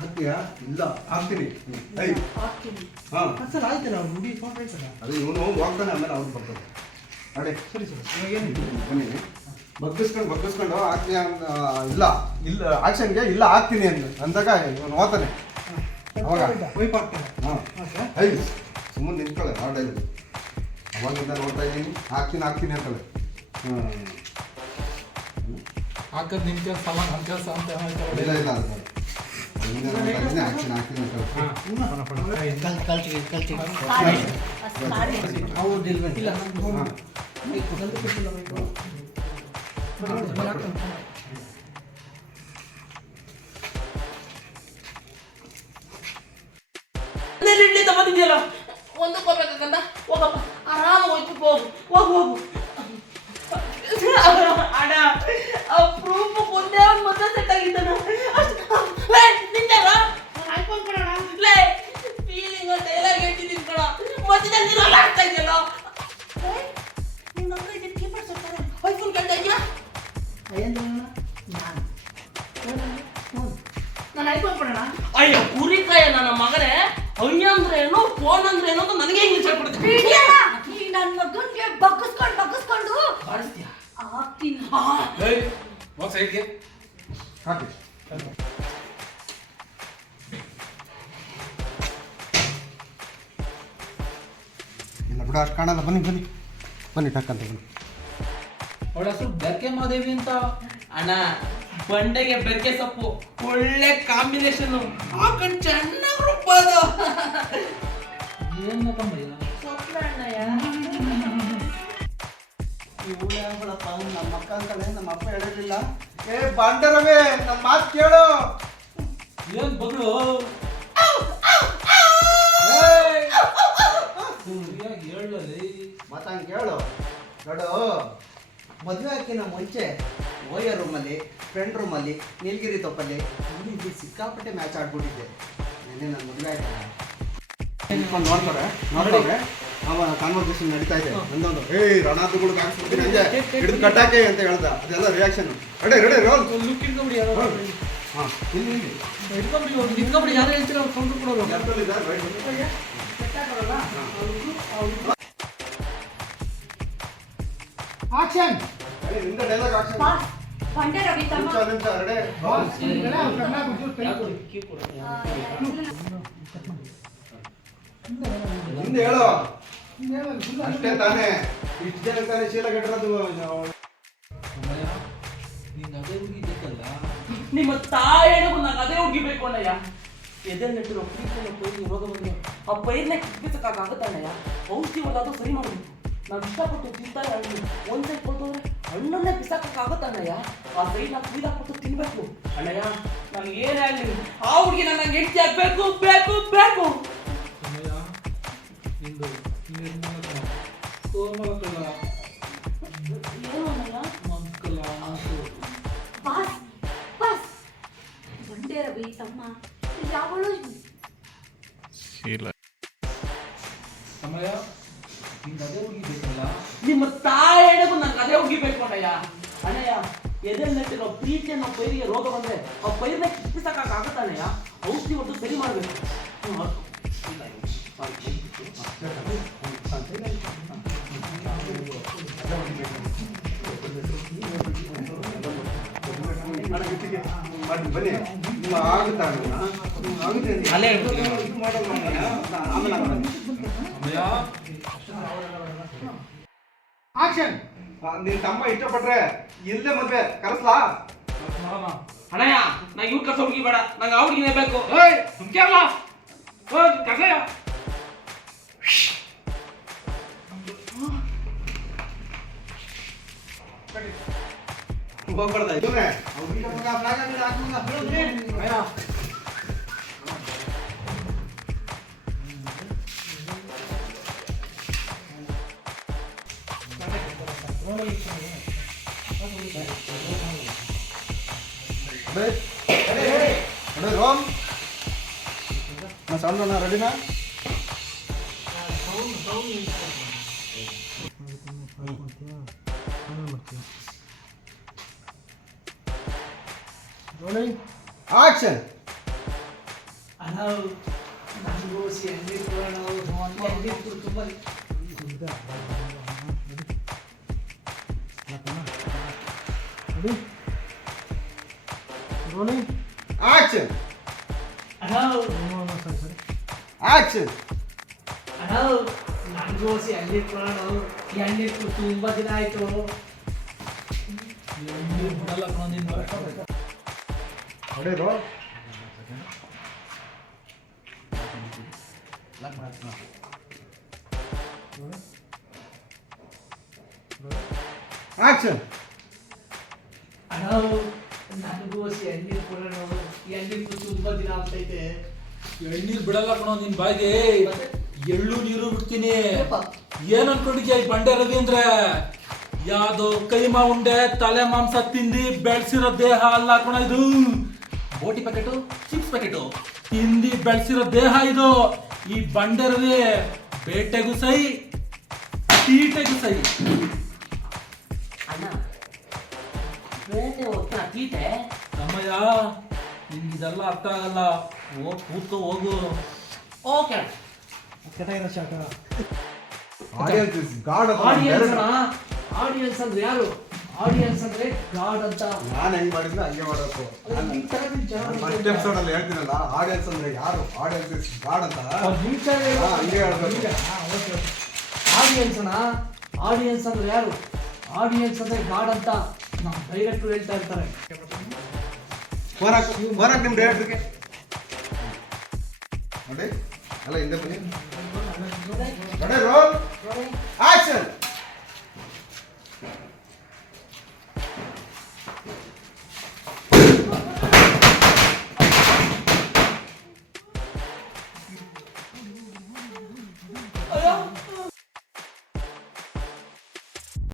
ಹಾಕ್ತೀಯಾ? ಇಲ್ಲ ಹಾಕ್ತೀನಿ. ಹಾಂ ಸರ್ ಆಯ್ತಲ್ಲ ಅವ್ರು ಹುಡುಗಿ ಫೋನ್ ಆಯ್ತಲ್ಲ ಅದು ಇವನು ಹೋಗ್ತಾನೆ ಆಮೇಲೆ ಅವ್ರು ಬರ್ತಾರೆ. ಅಡೆ ಸರಿ ಸರ್ ಇವಾಗೇನು ಬನ್ನಿ ಬಗ್ಗಿಸ್ಕೊಂಡು ಹಾಕ್ತೀಯ ಇಲ್ಲ ಇಲ್ಲ ಆಕ್ಷನ್ಗೆ ಇಲ್ಲ ಹಾಕ್ತೀನಿ ಅಂದಾಗ ಇವನು ಹೋಗ್ತಾನೆ ಅವಾಗ ವೈಪ್ ಆಗ್ತಾನೆ. ಹಾಂ ಐ ಸುಮ್ಮನೆ ನಿಂತ್ಕೊಳ್ಳೆ ಆ ಡೈಲಿ ಅವಾಗಿಂದ ನೋಡ್ತಾ ಇದ್ದೀನಿ ಹಾಕ್ತೀನಿ ಅಂತಳೆ. ಹಾಕದ್ ನಿನ್ ಕೆಲಸ ನನ್ನ ಕೆಲಸ ಅಂತ ಇಲ್ಲ ಇಲ್ಲ ಅದು ಆಕ್ಷನ್ ಹಾಕ್ತೀನಿ ಅಂತ ಇಡ್ಲಿ ತಗೊಂಡಿದ್ಯಲ್ಲ ಒಂದು ಹೋಗ್ಬೇಕಂದ ಹೋಗಪ್ಪ ಆರಾಮ ಹೋಯ್ತು ಹೋಗು ಅಣ್ಣ ಆ ಪ್ರೂಫ್ ಒಂದೇ ಒಂದು ಮೊದಲ ಸೆಟ್ ಆಗಿದ್ದಾನ ನಿಂದಲ್ಲ ಐಫೋನ್ ಕೊಡೋಣ ಲೇ ಫೀಲಿಂಗ್ ಅಂತ ಎಲ್ಲ ಹೇಳ್ತಿದ್ದೀನಿ ಕಣ ಮಧ್ಯದಲ್ಲಿ ನೀನು ಆಗ್ತಾ ಇದೆಯಲ್ಲ ನಿಮ್ಮ ಹತ್ರ ಇದಕ್ಕೆ ಕೀಪರ್ ಸಿಗ್ತಾರೆ ಐಫೋನ್ ಕೇಳ್ತಾ ಇದೆಯಾ ನಾನು ಐಫೋನ್ ಕೊಡೋಣ ಅಯ್ಯೋ ಕುರಿಕಾಯ ನನ್ನ ಮಗನೇ ಅಯ್ಯ ಅಂದ್ರೆ ಏನೋ ಫೋನ್ ಅಂದ್ರೆ ಏನೋ ಅಂತ ನನಗೆ ಇಂಗ್ಲಿಷ್ ಹೇಳ್ಕೊಡ್ತೀನಿ ಈಗ ನನ್ನ ಮಗನ್ಗೆ ಬಗ್ಗಿಸ್ಕೊಂಡು ಕಾಣಿಸ್ತೀಯ ಆಗ್ತೀನಿ. ಸೈಡ್ಗೆ ಹಾಕಿ ಇಲ್ಲ ಬಿಡ ಅಷ್ಟು ಕಾಣಲ್ಲ ಬನ್ನಿ ಟಕ್ಕಂತ ಬನ್ನಿ. ಅವಳ ಹೆಸರು ಬೆರ್ಕೆ ಮಾದೇವಿ ಅಂತ. ಅಣ್ಣ ಬಂಡೆಗೆ ಬೆರ್ಕೆ ಸೊಪ್ಪು ಒಳ್ಳೆ ಕಾಂಬಿನೇಷನ್ ಹಾಕೊಂಡು ಚೆನ್ನಾಗಿ ರುಬ್ಬೋದು ಏನ್ ತಗೊಂಬಯ್ಯ ನಮ್ಮ ಅಕ್ಕ ಅಂತಾಳೆ ನಮ್ಮ ಅಪ್ಪ ಹೇಳಿರಲಿಲ್ಲ. ಏ ಬಾಂಡರವೇ ನಮ್ಮ ಮಾತು ಕೇಳು. ಏನ್ ಬಗ್ಳು ಹೇಳಲಿ ಮಾತಂಗೆ ಕೇಳು ನೋಡು. ಮದುವೆ ಹಾಕಿನ ಮುಂಚೆ ಓಯ ರೂಮಲ್ಲಿ ಫ್ರೆಂಡ್ ರೂಮಲ್ಲಿ ನೀಲಗಿರಿ ತೊಪ್ಪಲ್ಲಿ ಇಲ್ಲಿ ಸಿಕ್ಕಾಪಟ್ಟೆ ಮ್ಯಾಚ್ ಆಡ್ಬಿಟ್ಟಿದ್ದೆ. ನಿನ್ನೆ ನನ್ನ ಮದುವೆ ಆಯ್ತಲ್ಲ ನಿಂತ್ಕೊಂಡು ನೋಡ್ತಾರೆ ಅವ ಕಾನ್ವರ್ಸೇಷನ್ ನಡೀತಾ ಇದೆ. ಒಂದೊಂದು ರಣಾರ್ಥಗಳು ಕಾಣಿಸ್ಬಿಡ್ತೀನಿ ಹಂಗೆ ಹಿಡಿದು ಕಟ್ಟಾಕೆ ಅಂತ ಹೇಳ್ದ. ಅದೆಲ್ಲ ರಿಯಾಕ್ಷನ್ ರೆಡಿ ರೋಲ್ ಲುಕ್ ಇಟ್ಕೊಂಬಿಡಿ ಹಾಂ ಇಲ್ಲಿ ನಿಂತ್ಕೊಂಬಿಡಿ ಯಾರು ಹೇಳ್ತೀರ ಅವ್ರು ಕೌಂಟ್ರ್ ಕೊಡೋರು. ಆಕ್ಷನ್ ನಿಂದ ಡೈಲಾಗ್ ಆಕ್ಷನ್ ಬಂಡೆ ರವಿ ತಮ್ಮ ನಿಮಿಷ ಹಿಂದೆ ಹೇಳು ಅಷ್ಟೇ ತಾನೇ. ಇಷ್ಟು ಜನ ತಾನೇ ಶೀಲ ಕೆಟ್ಟಿರೋದು. ನೀನ್ ಅದೇ ಹುಡುಗಿ ಬೇಕಲ್ಲ. ನಿಮ್ಮ ತಾಯಿಗೂ ನಾನು ಅದೇ ಹುಡುಗಿಬೇಕು ಅಣ್ಣಯ್ಯ. ಎದೆ ನೆಟ್ಟಿರೋ ಪ್ರೀತಿಯನ್ನು ಕೊಯ್ದು ರೋಗ ಬಂದು ಆ ಪೈರ್ನ ಕಿತ್ಬಿಸಕ್ಕಾಗುತ್ತಣ್ಣಯ್ಯ. ಔಷಧಿ ಒಂದಾದ್ರೂ ಸರಿ ಮಾಡಬೇಕು. ನಾವು ಇಷ್ಟಪಟ್ಟು ತಿಂತಾರೆ ಹಣ್ಣು ಒಂದು ಸೈಡ್ ಕೊಟ್ಟೋದ್ರೆ ಹಣ್ಣನ್ನೇ ಬಿಸಾಕಕ್ಕಾಗುತ್ತಣ್ಣಯ್ಯ. ಆ ಸೈಡ್ ನಾವು ಕುಯ್ದಾಕ್ಬಿಟ್ಟು ತಿನ್ಬೇಕು ಅಣ್ಣಯ್ಯ. ನನಗೆ ಏನೇ ಆಗಲಿ ಆ ಹುಡುಗಿ ನನ್ನ ಹೆಂಡತಿ ಆಗಬೇಕು ಬೇಕು ಬೇಕು. ನಿಂದು ನಿರ್ಮಲಕ ಕೋಮಲಕಲ ಏನು ಅಣ್ಣಯ್ಯ ಮಂಕಲ ಮಾಸು ಬಾಸ್ ಬಂಡೆ ರವಿ ತಮ್ಮ ಯಾವಳು ಸಮಯ ನಿಂಗೆ ಅದೇ ಹುಡುಗಿ ಬೇಕಲ್ಲ. ನಿಮ್ಮ ತಾಯಿಗೂ ನನಗೆ ಅದೇ ಹುಡುಗಿಬೇಕು ಅಣ್ಣಯ್ಯ. ಅಣ್ಣಯ್ಯ ಎದೆ ನೆಟ್ಟಿರೋ ಪ್ರೀತಿಯನ್ನು ಪೈರಿಗೆ ರೋಗ ಬಂದ್ರೆ ಆ ಪೈರನ್ನ ಕಿತ್ಬಿಸಕ್ಕಾಗುತ್ತಣ್ಣಯ್ಯ. ಔಷಧಿ ಒಟ್ಟು ಸರಿ ಮಾಡಬೇಕು. ಬನ್ನಿ ನಿಮ್ಮ ಆಗುತ್ತೆ ಆಕ್ಷನ್ ನಿನ್ ತಮ್ಮ ಇಷ್ಟಪಟ್ರೆ ಇಲ್ಲೇ ಮದ್ವೆ ಕರೆಸ್ಲಾ? ಅಣ್ಣಯ್ಯ ನಂಗೆ ಇವ್ ಕಸ ಹುಡುಗಿ ಬೇಡ, ನಂಗೆ ಆ ಹುಡುಗಿನೇ ಬೇಕು. ಕಸಯ್ಯ ಹೋಗ್ಬಾರ್ದ ಇವ್ರೆ ರೋಮ್ ಸೌಂಡ್ ರೆಡಿನಾ? ಆಕ್ಷನ್ ಅಣ್ಣ ನನಗೂ ಎಣ್ಣೆ ಕೊಡೋಣ ಎಣ್ಣೆ ತುಂಬ ಆಕ್ಷನ್ ಅಣ್ಣ ಆಕ್ಷನ್ ಅಣ್ಣ ನನಗೂ ಎಣ್ಣೆ ಕೊಡೋಣ ಎಣ್ಣೆ ತುಂಬ ದಿನ ಆಯ್ತು ಎಣ್ಣೆ ಬಿಡಲ್ಲ ಕಣೋ ನೀನು ಹೊಡೆದು ಆಕ್ಷನ್ ಅಣ್ಣ ನನಗೂ ಎಣ್ಣೆ ಕೊಡೋಣ ಎಣ್ಣೆ ತುಂಬ ದಿನ ಆಗ್ತೈತೆ ಎಣ್ಣೀರು ಬಿಡಲ್ಲ ಕಣೋ ನಿನ್ ಬಾಯಿಗೆ ಎಳ್ಳು ನೀರು ಬಿಡ್ತೀನಿ ಏನ್ ಅನ್ಕೊಂಡಿದ್ಯಾ ಈ ಬಂಡೆ ರವಿ ಅಂದ್ರೆ ಯಾವ್ದೋ ಕೈಮಾ ಉಂಡೆ ತಲೆ ಮಾಂಸ ತಿಂದಿ ಬೆಳ್ಸಿರೋ ದೇಹ ಅಲ್ಲ ಕಣ ಇದು ಬೋಟಿ ಪ್ಯಾಕೆಟು ಚಿಪ್ಸ್ ಪ್ಯಾಕೆಟು ತಿಂದಿ ಬೆಳ್ಸಿರೋ ದೇಹ ಇದು ಈ ಬಂಡೆ ರವಿ ಬೇಟೆಗೂ ಸೈ ತೀಟೆಗೂ ಸೈ ಅಣ್ಣ ಬೇಟೆ ಹೋಗ್ತಾ ತೀಟೆ ಸಮಯ ನಿನ್ಗಿದೆಲ್ಲ ಅರ್ಥ ಆಗಲ್ಲ ಹೋಗ್ ಕೂತ್ಕೋ ಹೋಗು okay audience is god audience ಅಂದ್ರೆ ಯಾರು ಆಡಿಯನ್ಸ್ ಅಂದ್ರೆ ಗಾಡ್ ಅಂತ ನಾನು ಹೆಂಗ್ ಮಾಡಿದ್ರೆ ಹಂಗೆ ಮಾಡಬೇಕು ಫಸ್ಟ್ ಎಪಿಸೋಡ್ ಅಲ್ಲಿ ಹೇಳ್ತೀನಲ್ಲ ಆಡಿಯನ್ಸ್ ಅಂದ್ರೆ ಯಾರು ಆಡಿಯನ್ಸ್ ಇಸ್ ಗಾಡ್ ಅಂತ ಹಂಗೆ ಹೇಳ್ಬೇಕು ಆಡಿಯನ್ಸ್ ಅಣ್ಣ ಆಡಿಯನ್ಸ್ ಅಂದ್ರೆ ಯಾರು ಆಡಿಯನ್ಸ್ ಅಂದ್ರೆ ಗಾಡ್ ಅಂತ ನಮ್ಮ ಡೈರೆಕ್ಟರ್ ಹೇಳ್ತಾ ಇರ್ತಾರೆ ಹೊರಕ್ ನಿಮ್ ಡೈರೆಕ್ಟರ್ಗೆ ನೋಡಿ ಅಲ್ಲ ಹಿಂದೆ ಬನ್ನಿ ರೋಲ್ ಆಕ್ಷನ್